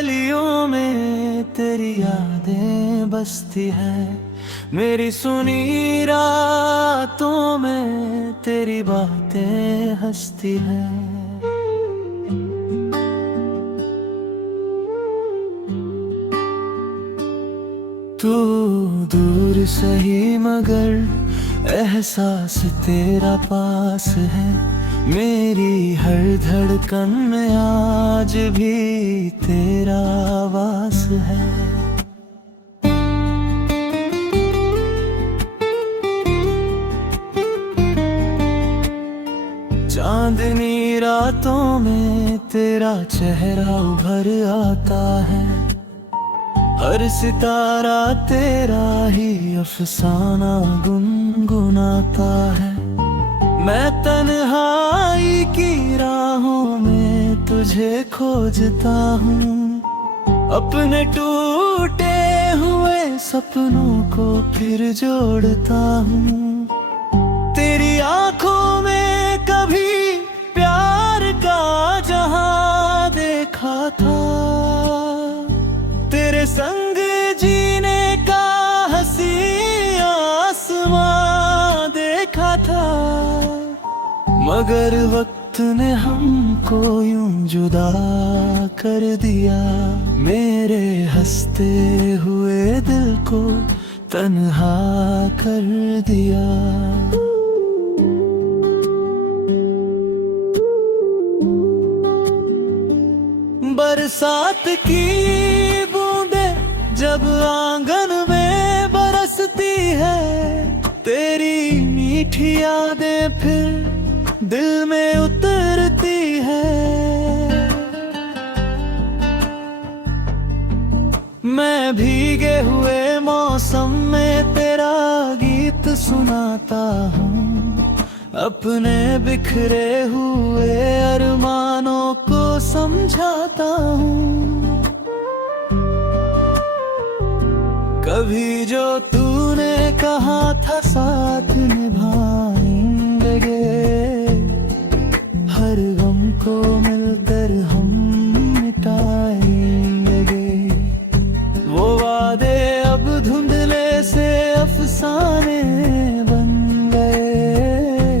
गलियों में तेरी यादें बसती है, मेरी सुनी रातों में तेरी बातें हंसती है। तू दूर सही मगर एहसास तेरा पास है, मेरी हर धड़कन में आज भी तेरा वास है। चांदनी रातों में तेरा चेहरा उभर आता है, हर सितारा तेरा ही अफसाना गुनगुनाता है। मैं तन्हाई की राहों में तुझे खोजता हूँ, अपने टूटे हुए सपनों को फिर जोड़ता हूँ। तेरी आंखों में कभी प्यार का जहां देखा था, तेरे संग जीने का हंसी आसमां देखा था। मगर वक्त ने हमको यूं जुदा कर दिया, मेरे हंसते हुए दिल को तन्हा कर दिया। बरसात की बूंदें जब आंगन में बरसती है, तेरी मीठी यादें फिर दिल में उतरती है। मैं भीगे हुए मौसम में तेरा गीत सुनाता हूँ, अपने बिखरे हुए अरमानों को समझाता हूँ। कभी जो तूने कहा था साथ निभाएंगे, हर गम को मिलकर हम मिटाएंगे। वो वादे अब धुंधले से अफसाने बन गए,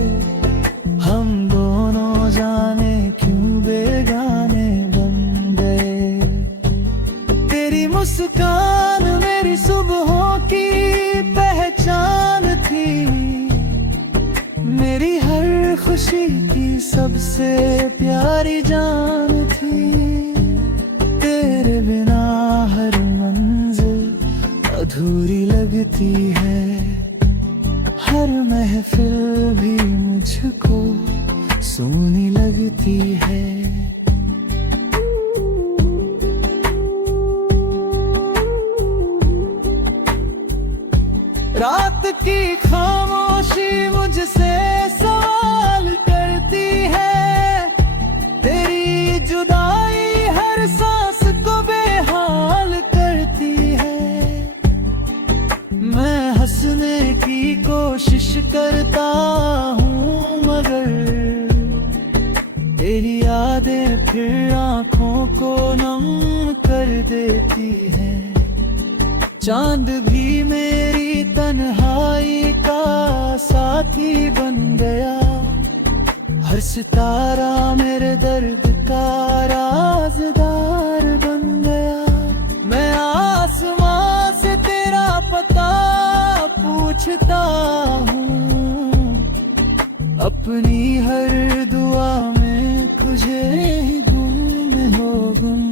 हम दोनों जाने क्यों बेगाने बन गए। तेरी मुस्कान मेरी सुबहों की पहचान थी, मेरी हर खुशी की सबसे प्यारी जान थी। तेरे बिना हर मंजिल अधूरी लगती है, हर महफिल भी मुझको सूनी लगती है। रात की खामोशी मुझसे सवाल करती है, तेरी जुदाई हर सांस को बेहाल करती है। मैं हंसने की कोशिश करता हूँ मगर तेरी यादें फिर आंखों को नम कर देती है। चांद भी मेरी तन्हाई का साथी बन गया, हर सितारा मेरे दर्द का राज़दार बन गया। मैं आसमां से तेरा पता पूछता हूँ, अपनी हर दुआ में तुझे ही गुम हो गुम।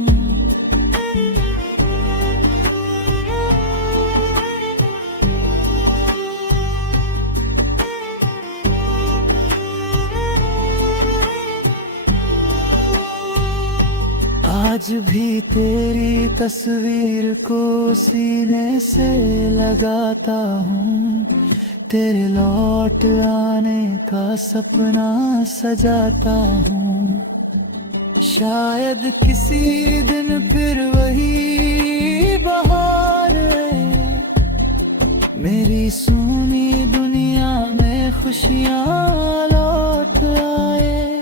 आज भी तेरी तस्वीर को सीने से लगाता हूँ, तेरे लौट आने का सपना सजाता हूँ। शायद किसी दिन फिर वही बहार है, मेरी सूनी दुनिया में खुशियाँ लौट आए।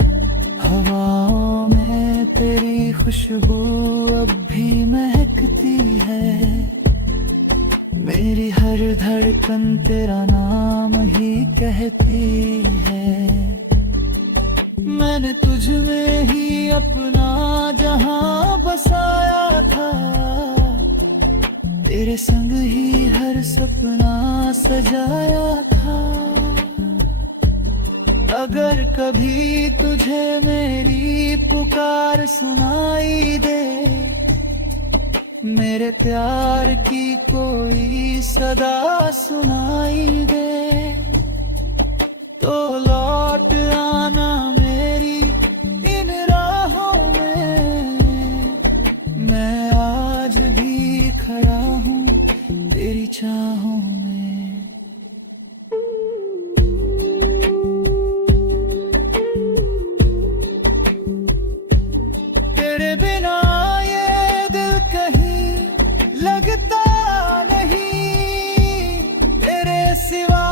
हवाओं में तेरी खुशबू अब भी महकती है। मेरी हर धड़कन तेरा नाम ही कहती है। मैंने तुझ में ही अपना जहां बसाया था। तेरे संग ही हर सपना सजाया था। अगर कभी तुझे मेरी पुकार सुनाई दे, मेरे प्यार की कोई सदा सुनाई दे, तो लौट आना मेरी इन राहों में। मैं आज भी खड़ा हूँ तेरी चाहों में। तेरे बिना ये दिल कहीं लगता नहीं। तेरे सिवा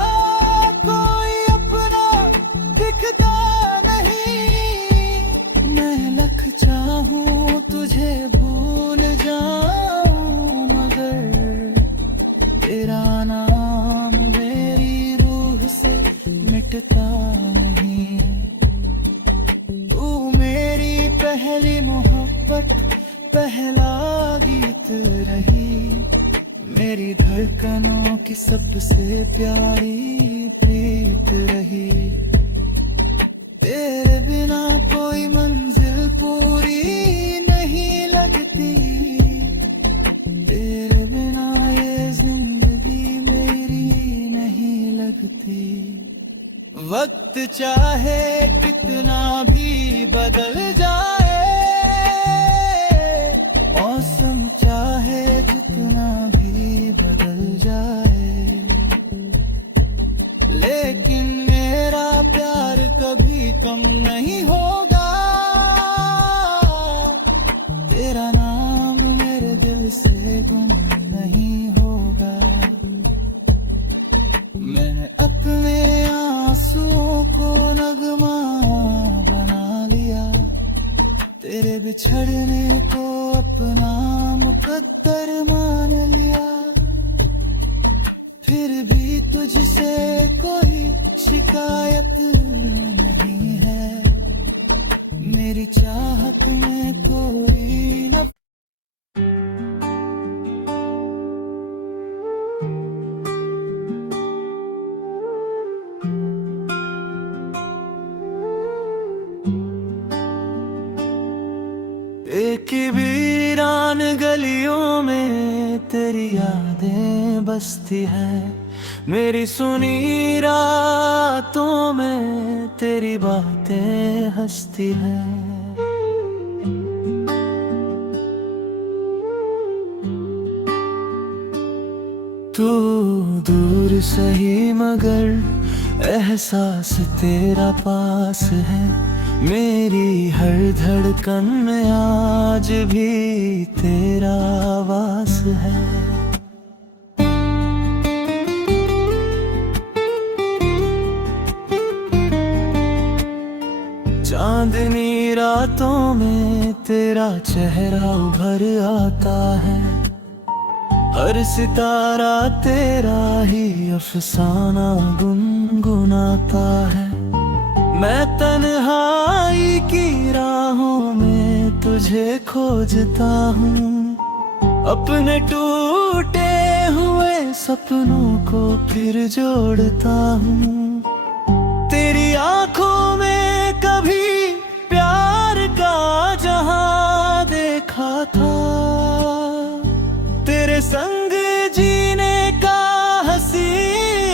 कोई अपना दिखता नहीं। मैं लख चाहूं तुझे भूल जाऊं, मगर तेरा नाम मेरी रूह से मिटता नहीं। तू मेरी पहली मोहब्बत, पहला गीत रही। मेरी धड़कनों की सबसे प्यारी प्रीत रही। तेरे बिना कोई मंजिल पूरी नहीं लगती। तेरे बिना ये जिंदगी मेरी नहीं लगती। वक्त चाहे कितना भी बदल जाए, मौसम चाहे जितना भी बदल जाए, लेकिन मेरा प्यार कभी कम नहीं होगा। तेरा नाम मेरे दिल से गुम नहीं होगा। मैंने अपने आंसुओं को नगमा बना लिया। तेरे बिछड़ने को अपना मुकद्दर मान लिया। फिर भी तुझसे कोई शिकायत नहीं है। मेरी चाहत में कोई न एक ही वीरान गलियों में तेरी यादें बसती है। मेरी सुनी रातों में तेरी बातें हंसती है। तू दूर सही मगर एहसास तेरा पास है। मेरी हर धड़कन में आज भी तेरा वास है। चांदनी रातों में तेरा चेहरा उभर आता है। हर सितारा तेरा ही अफसाना गुनगुनाता है। मैं तन्हाई की राहों में तुझे खोजता हूँ। अपने टूटे हुए सपनों को फिर जोड़ता हूँ। तेरी आंखों में कभी प्यार का जहां देखा था। तेरे संग जीने का हंसी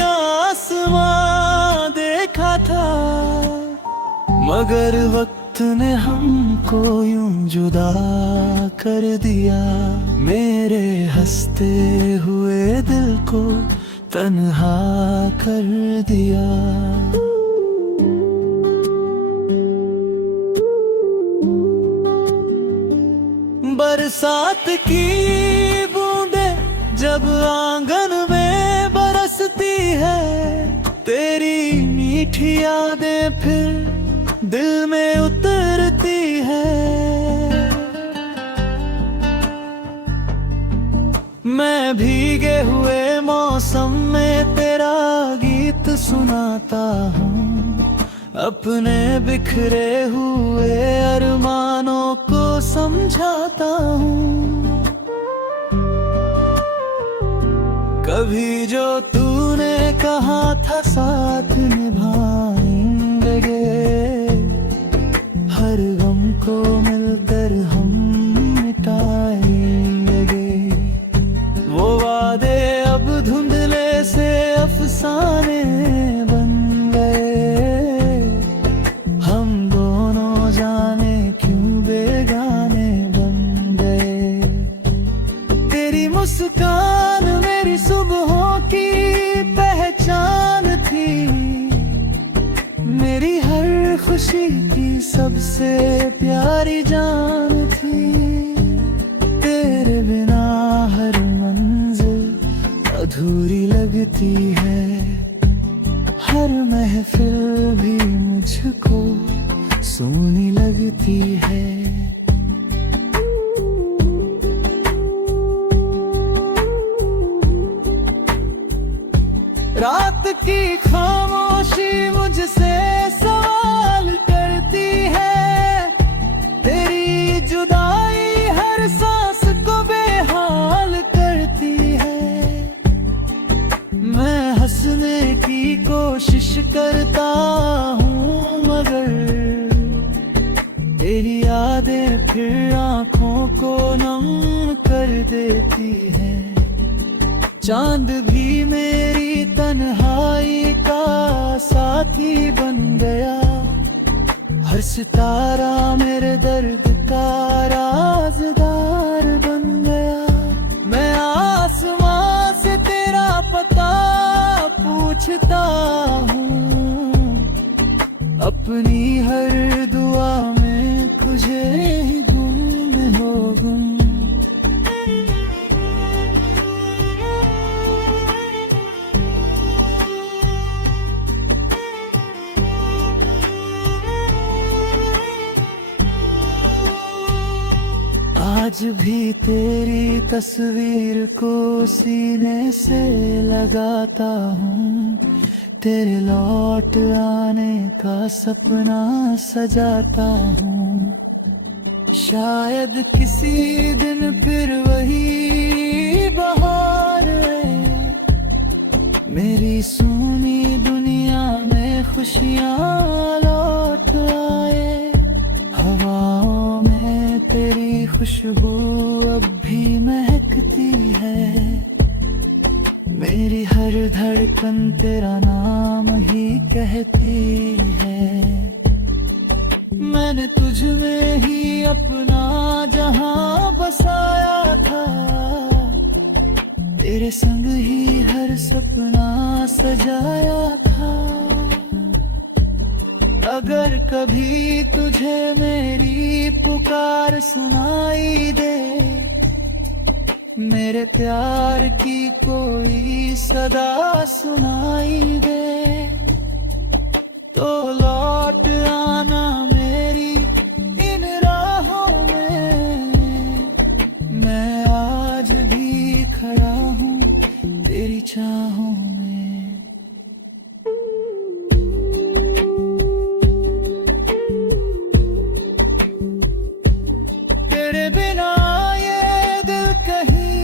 आसमां देखा था। मगर वक्त ने हमको यूं जुदा कर दिया। मेरे हंसते हुए दिल को तन्हा कर दिया। बरसात की बूंदें जब आंगन में बरसती है। तेरी मीठी यादें फिर दिल में उतरती है। मैं भीगे हुए मौसम में तेरा गीत सुनाता हूँ, अपने बिखरे हुए अरमानों को समझाता हूँ। कभी जो तूने कहा था साथ निभाएंगे, हर गम को मिलकर हम मिटाएंगे। वो वादे अब धुंधले से अफसाने बन गए, हम दोनों जाने क्यों बेगाने बन गए। तेरी मुस्कान मेरी सुबहों की पहचान थी, मेरी हर खुशी की सबसे प्यारी जान थी। तेरे बिना हर मंजिल अधूरी लगती है, हर महफिल भी मुझको सूनी लगती है। रात की खामोशी मुझसे सवाल करती है, तेरी जुदाई हर सांस को बेहाल करती है। मैं हंसने की कोशिश करता हूँ मगर तेरी यादें फिर आंखों को नम कर देती है। चांद भी मेरी तन्हाई का साथी बन गया, हर सितारा मेरे दर्द का राज़दार बन गया। मैं आसमां से तेरा पता पूछता हूँ, अपनी हर दुआ में तुझे ही गुम हो गुम। आज भी तेरी तस्वीर को सीने से लगाता हूँ, तेरे लौट आने का सपना सजाता हूँ। शायद किसी दिन फिर वही बहार है, मेरी सूनी दुनिया में खुशियाँ लौट आए। हवाओं में तेरी खुशबू अब भी महकती है, मेरी हर धड़कन तेरा नाम ही कहती है। मैंने तुझ में ही अपना जहां बसाया था, तेरे संग ही हर सपना सजाया था। अगर कभी तुझे मेरी पुकार सुनाई दे, मेरे प्यार की कोई सदा सुनाई दे, तो लौट आना मेरी इन राहों में। मैं आज भी खड़ा हूँ तेरी चाहों में। तेरे बिना ये दिल कहीं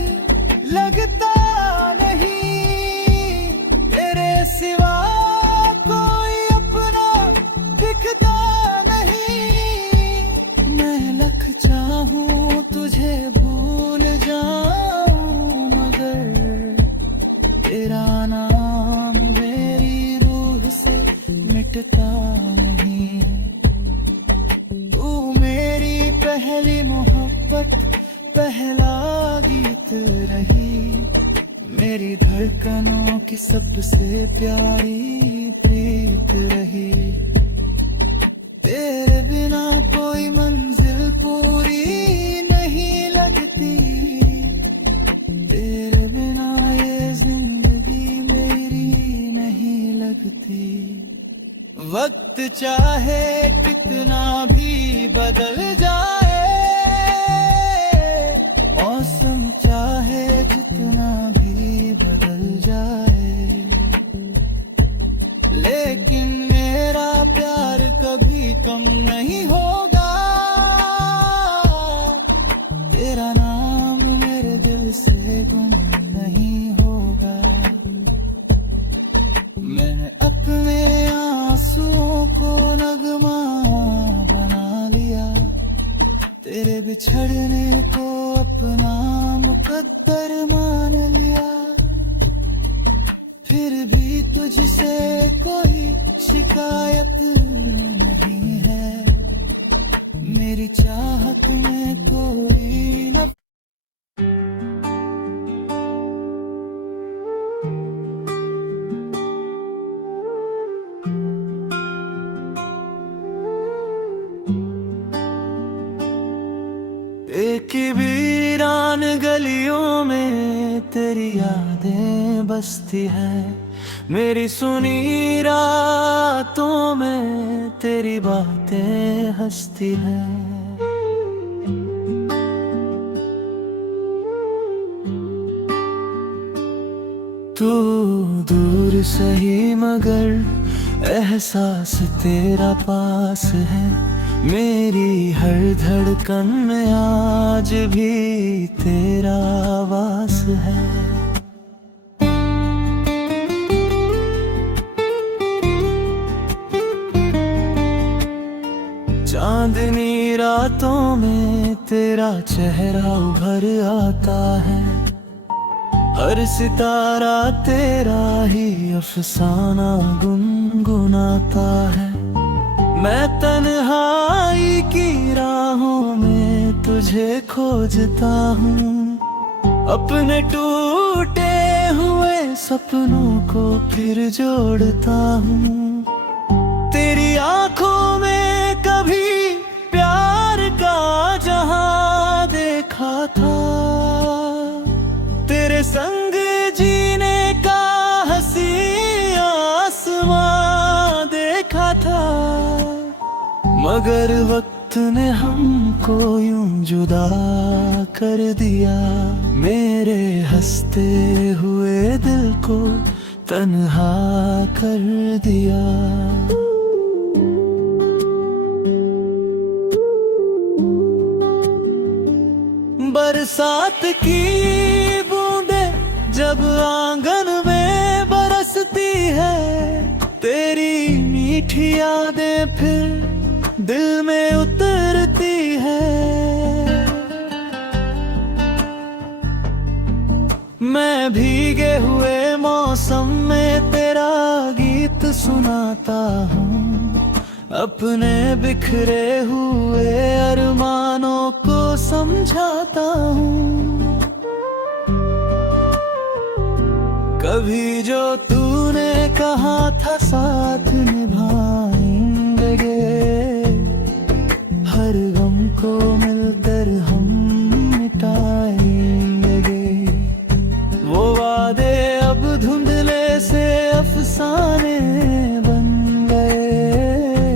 लगता नहीं, तेरे सिवा कोई अपना दिखता नहीं। मैं लख चाहूं तुझे भूल जाऊं मगर तेरा नाम मेरी रूह से मिटता नहीं। तू मेरी पहली मोहब्बत, पहला गीत रही, मेरी धड़कनों की सबसे प्यारी प्रीत रही। तेरे बिना कोई मंजिल पूरी नहीं लगती, तेरे बिना ये जिंदगी मेरी नहीं लगती। वक्त चाहे कितना भी बदल जाए, मौसम चाहे जितना तेरा नाम मेरे दिल से गुम नहीं होगा। मैंने अपने आंसुओं को नगमा बना लिया, तेरे बिछड़ने को अपना मुकद्दर मान लिया। फिर भी तुझसे कोई शिकायत नहीं है, मेरी चाहत में कोई न। एक ही वीरान गलियों में तेरी यादें बसती है, मेरी सुनी रातों में तेरी बातें हंसती है। तू दूर सही मगर एहसास तेरा पास है, मेरी हर धड़कन में आज भी तेरा वास है। चांदनी रातों में तेरा चेहरा उभर आता है, हर सितारा तेरा ही अफसाना गुनगुनाता है। मैं तन्हाई की राहों में तुझे खोजता हूँ, अपने टूटे हुए सपनों को फिर जोड़ता हूँ। तेरी आंखों में कभी प्यार का जहां देखा था, तेरे संग जीने का हंसी आसमां देखा था। मगर वक्त ने हमको यूं जुदा कर दिया, मेरे हंसते हुए दिल को तन्हा कर दिया। बरसात की बूंदें जब आंगन में बरसती है, तेरी मीठी यादें फिर दिल में उतरती है। मैं भीगे हुए मौसम में तेरा गीत सुनाता हूँ, अपने बिखरे हुए अरमानों को समझाता हूँ। कभी जो तूने कहा था साथ निभाएंगे, हर गम को मिलकर हम मिटाएंगे। वो वादे अब धुंधले से अफसाने बन गए,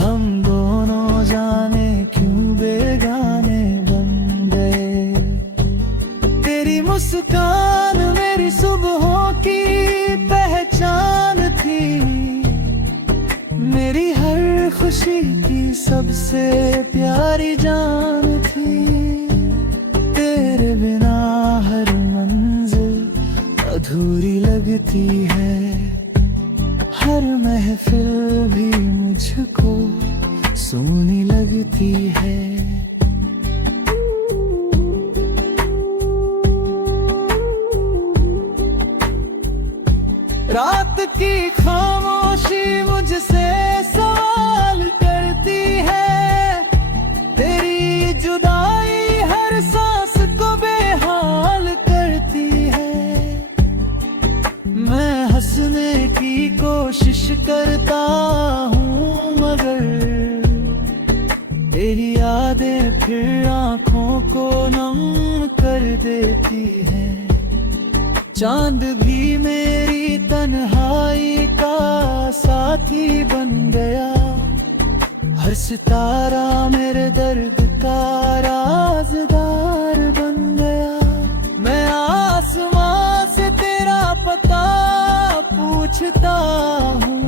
हम दोनों जाने क्यों बेगाने बन गए। तेरी मुस्कान मेरी सुबहों की पहचान थी, मेरी हर खुशी की सबसे प्यारी जान थी। तेरे बिना हर मंजिल अधूरी लगती है, हर महफिल भी मुझको सूनी लगती है। रात की खामोशी मुझसे सवाल करती है, तेरी जुदाई हर सांस को बेहाल करती है। मैं हंसने की कोशिश करता हूँ मगर तेरी यादें फिर आँखों को नम कर देती है। चांद भी मेरी तन्हाई का साथी बन गया, हर सितारा मेरे दर्द का राज़दार बन गया। मैं आसमां से तेरा पता पूछता हूँ,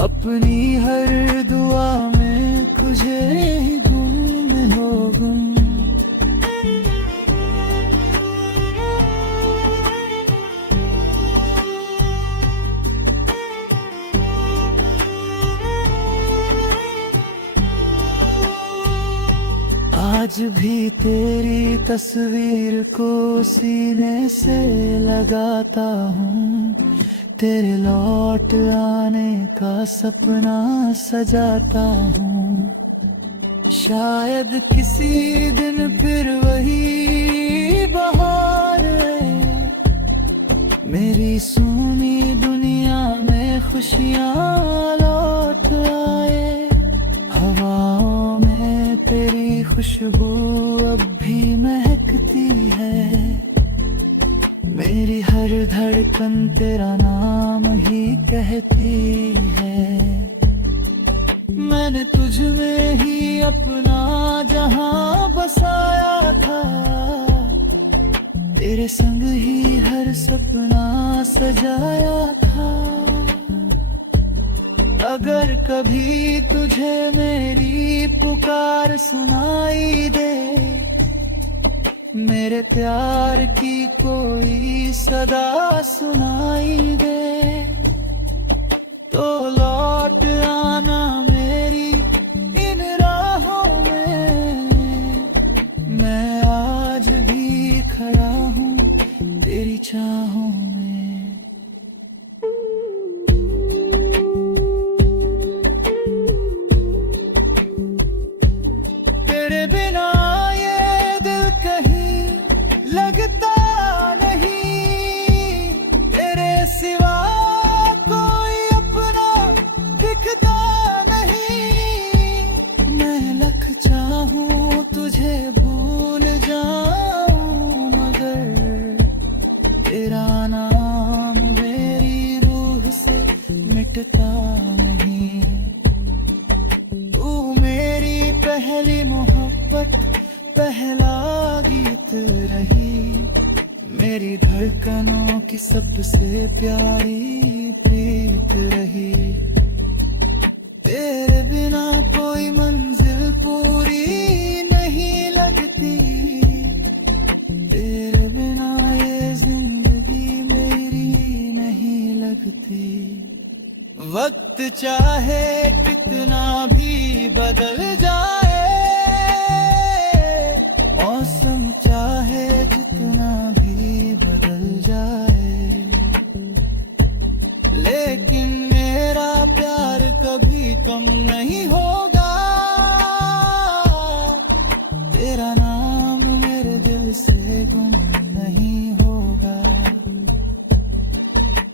अपनी हर दुआ में तुझे ही गुम हो आज भी तेरी तस्वीर को सीने से लगाता हूँ, तेरे लौट आने का सपना सजाता हूँ। शायद किसी दिन फिर वही बहार है, मेरी सूनी दुनिया में खुशियाँ लौट आए। हवाओं में तेरी खुशबू अब भी महकती है, मेरी हर धड़कन तेरा नाम ही कहती है। मैंने तुझ में ही अपना जहां बसाया था, तेरे संग ही हर सपना सजाया था। अगर कभी तुझे मेरी पुकार सुनाई दे, मेरे प्यार की कोई सदा सुनाई दे, तो लौट आना मेरी इन राहों में। मैं आज भी खड़ा हूँ तेरी चाहों में। तेरे बिना ये दिल कहीं लगता नहीं, तेरे सिवा कोई अपना दिखता नहीं। मैं लख चाहूं तुझे भूल जाऊं, मगर तेरा नाम मेरी रूह से मिटता नहीं। तू मेरी पहली मोहब्बत, पहला गीत रही, मेरी धड़कनों की सबसे प्यारी प्रीत रही। तेरे बिना कोई मंजिल पूरी नहीं लगती, तेरे बिना ये जिंदगी मेरी नहीं लगती। वक्त चाहे कितना भी बदल जाए, मौसम चाहे जितना भी बदल जाए, लेकिन मेरा प्यार कभी कम नहीं होगा। तेरा नाम मेरे दिल से गुम नहीं होगा।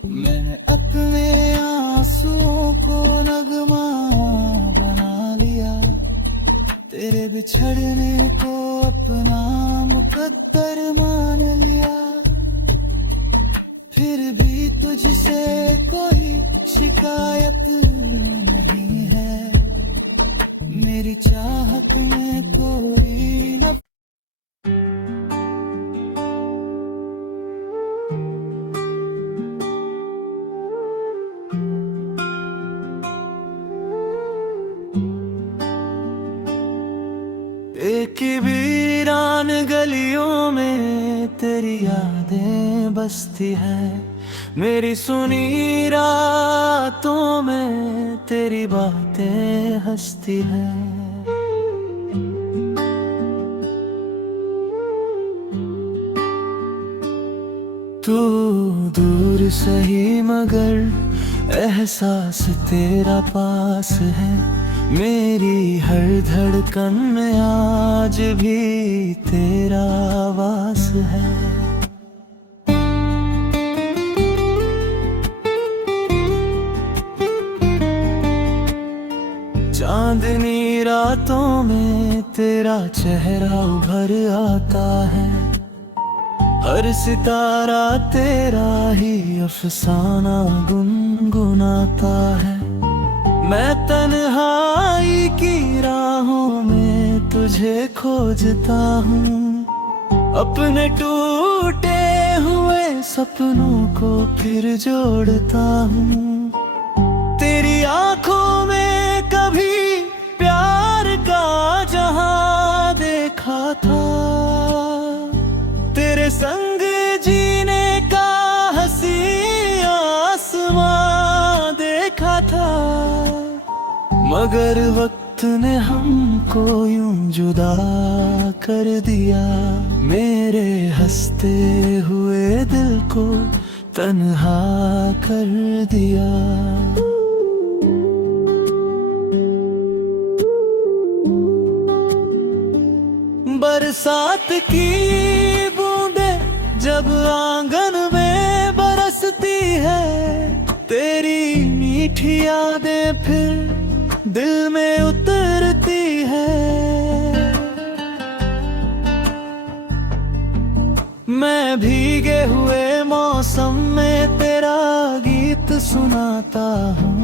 मैंने अपने आंसुओं को नगमा बना लिया, तेरे बिछड़ने को अपना मुकद्दर मान लिया। फिर भी तुझसे कोई शिकायत नहीं है, मेरी चाहत में कोई न। एक ही वीरान गलियों में तेरी यादें बसती है, मेरी सुनी रातों में तेरी बातें हंसती है। तू दूर सही मगर एहसास तेरा पास है, मेरी हर धड़कन में आज भी तेरा वास है। चांदनी रातों में तेरा चेहरा उभर आता है, हर सितारा तेरा ही अफसाना गुनगुनाता है। मैं तन्हाई की राहों में तुझे खोजता हूँ, अपने टूटे हुए सपनों को फिर जोड़ता हूँ। तेरी आंखों में कभी प्यार का जहां देखा था, तेरे संग जीने का हंसी आसमां देखा था। मगर वक्त ने हमको यूं जुदा कर दिया, मेरे हंसते हुए दिल को तन्हा कर दिया। बरसात की बूंदें जब आंगन में बरसती है, तेरी मीठी यादें फिर दिल में उतरती है। मैं भीगे हुए मौसम में तेरा गीत सुनाता हूँ,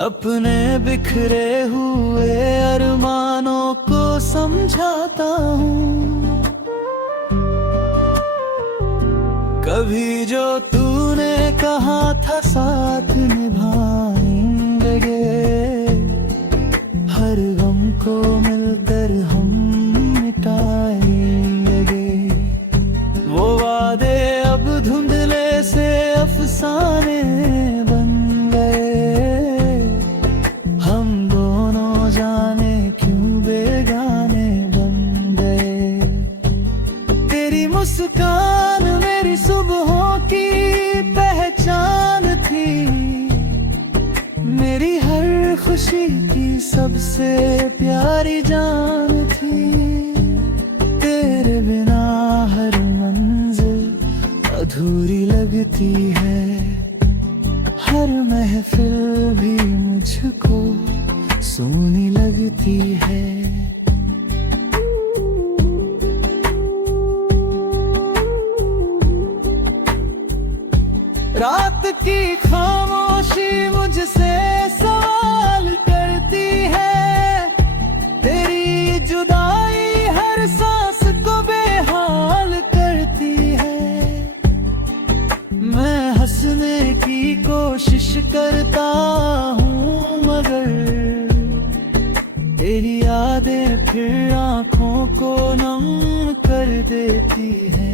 अपने बिखरे हुए अरमानों को समझाता हूँ। कभी जो तूने कहा था साथ निभाएंगे, हर गम को मिलकर हम मिटाएंगे। वो वादे अब धुंधले से अफसाने बन गए, हम दोनों जाने क्यों बेगाने बन गए। तेरी मुस्कान मेरी सुबहों की पहचान थी, मेरी हर खुशी की सबसे प्यारी जान थी। तेरे बिना हर मंजिल अधूरी लगती है, हर महफिल भी मुझको सूनी लगती है। रात की खामोशी मुझसे सवाल करती है, तेरी जुदाई हर सांस को बेहाल करती है। मैं हंसने की कोशिश करता हूँ मगर तेरी यादें फिर आंखों को नम कर देती है।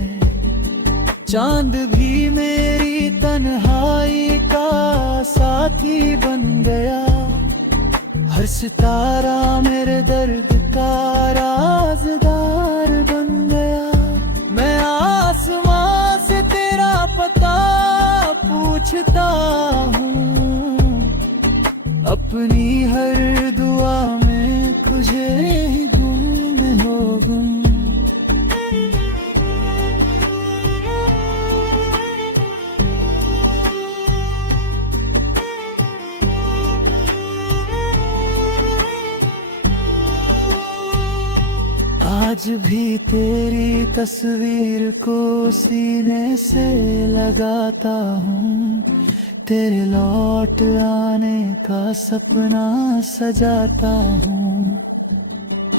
चांद भी मेरी तन्हाई का साथी बन गया, हर सितारा मेरे दर्द का राज़दार बन गया। मैं आसमां से तेरा पता पूछता हूँ, अपनी हर दुआ में तुझे ही गुम हो गुम। आज भी तेरी तस्वीर को सीने से लगाता हूँ, तेरे लौट आने का सपना सजाता हूँ।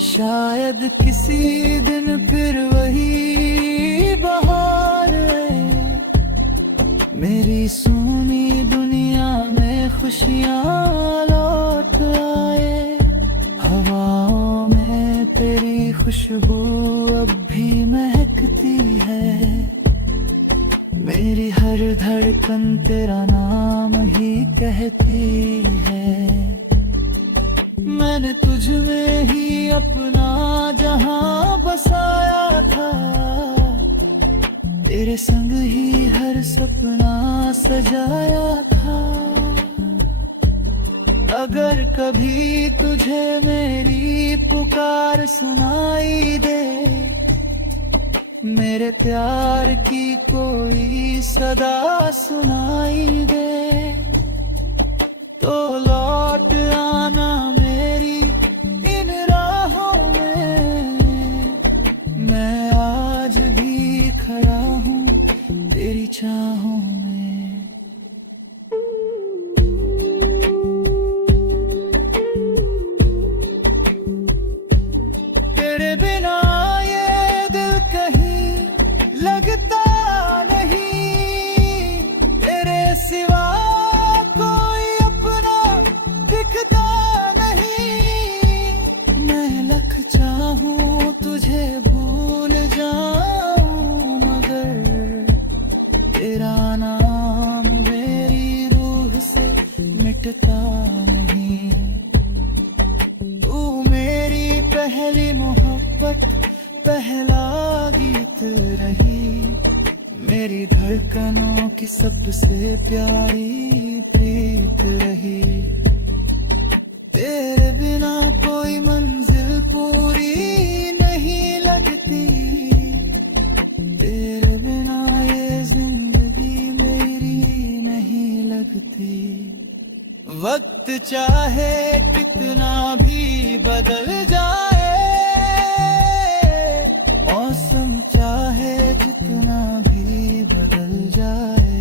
शायद किसी दिन फिर वही बहार है, मेरी सूनी दुनिया में खुशियाँ लौट आए। हवाओं में तेरी खुशबू अब भी महकती है, मेरी हर धड़कन तेरा नाम ही कहती है। मैंने तुझ में ही अपना जहां बसाया था, तेरे संग ही हर सपना सजाया था। अगर कभी तुझे मेरी पुकार सुनाई दे, मेरे प्यार की कोई सदा सुनाई दे, तो लौट आना मेरी इन राहों में। मैं आज भी खड़ा हूँ तेरी चाहों में। तेरे बिना ये दिल कहीं लगता नहीं, तेरे सिवा कोई अपना दिखता नहीं। मैं लख चाहूं तुझे भूल जाऊं मगर तेरा नाम मेरी रूह से मिटता नहीं। तू मेरी पहली मोहब्बत पहला गीत रही, मेरी धड़कनों की सबसे प्यारी प्रीत रही। तेरे बिना कोई मंजिल पूरी नहीं लगती, तेरे बिना ये जिंदगी मेरी नहीं लगती। वक्त चाहे कितना भी बदल जाए, मौसम चाहे जितना भी बदल जाए,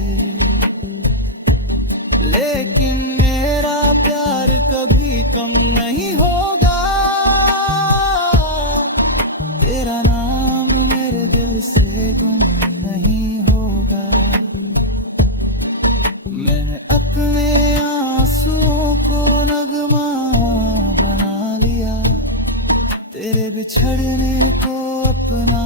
लेकिन मेरा प्यार कभी कम नहीं होगा। तेरा नाम मेरे दिल से गुम नहीं होगा। मैंने अपने आंसुओं को नगमा बना लिया, तेरे बिछड़ने को अपना